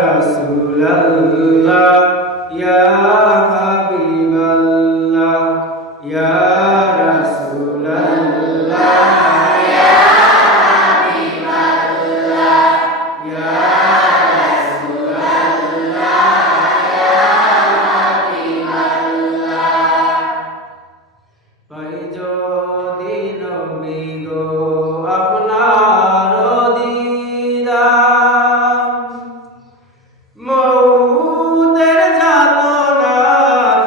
রাসূলুল্লাহ ইয়া হাবিবাল্লাহ ইয়া রাসূলুল্লাহ ইয়া হাবিবাল্লাহ ইয়া রাসূলুল্লাহ ইয়া হাবিবাল্লাহ পাই যদি নবী গো আপনার দিদার মউতের যাতনা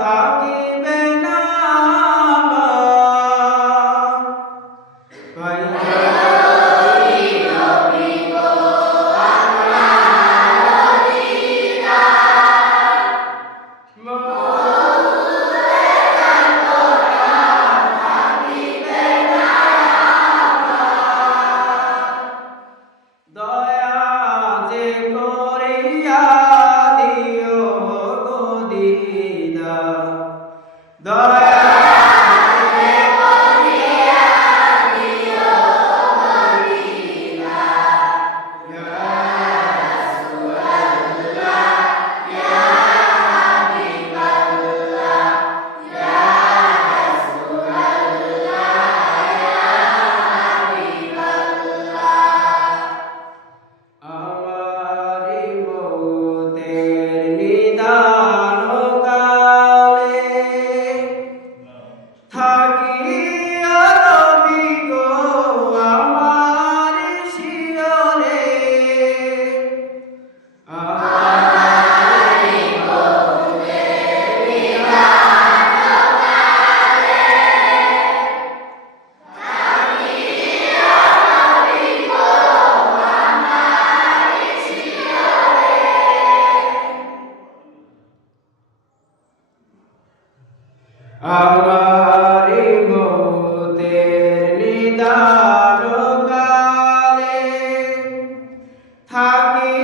থাকিবে না আমার পাই যদি নবী গো আপনার দিদার মউতের যাতনা থাকিবে না আমার দয়া যে করিয়া দিও গো দিদার দয়া যে করিয়া দিও গো দিদার ইয়া রাসূলুল্লাহ ইয়া হাবিবাল্লাহ ইয়া রাসূলুল্লাহ ইয়া হাবিবাল্লাহ আমারি মউতের নিদান কালে থাকিয়া নবী গো আমার শিয়রে আমারি মউতের নিদান কালে থাকিয়া নবী গো আমার শিয়রে আমারি মউতের নিদান কালে থাকি